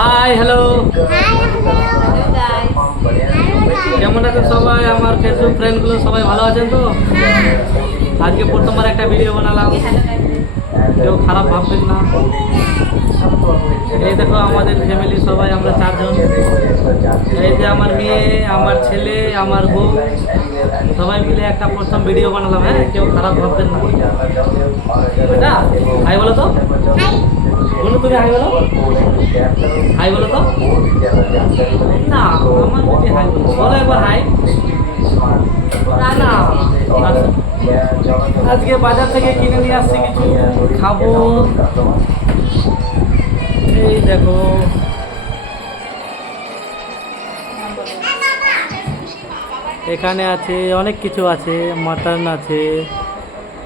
Hi hello, Hello guys. কেমন আছেন সবাই? আমার ফেসবুক ফ্রেন্ডগুলো সবাই ভালো আছেন তো? আজকে প্রথমবার একটা ভিডিও বানালাম, কেউ খারাপ ভাববেন না। এই দেখো আমাদের ফ্যামিলি সবাই আমরা 4 জন। এই যে আমার মেয়ে, আমার ছেলে, আমার বউ, সবাই মিলে একটা প্রথম ভিডিও বানালাম। হ্যাঁ, কেউ খারাপ ভাববেন না। বেটা হাই বলো তো, বলো তুমি হাই বলো, হাই বলো তো। না আমার বেটি হাই বলো, বলো একবার হাই। না আজকে বাজার থেকে কিনে নিয়ে আসছি কিছু খাবো। এই দেখো এখানে আছে অনেক কিছু আছে, মাটন আছে,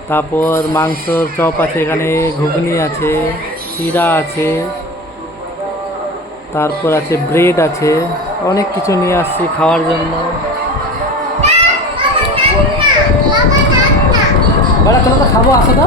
তারপর মাংসর চপ আছে, এখানে ঘুগনি আছে, চিড়া আছে, তারপর আছে ব্রেড আছে, অনেক কিছু নিয়ে আসছি খাওয়ার জন্য। বড়া চলো তো খাবো, আসো তো।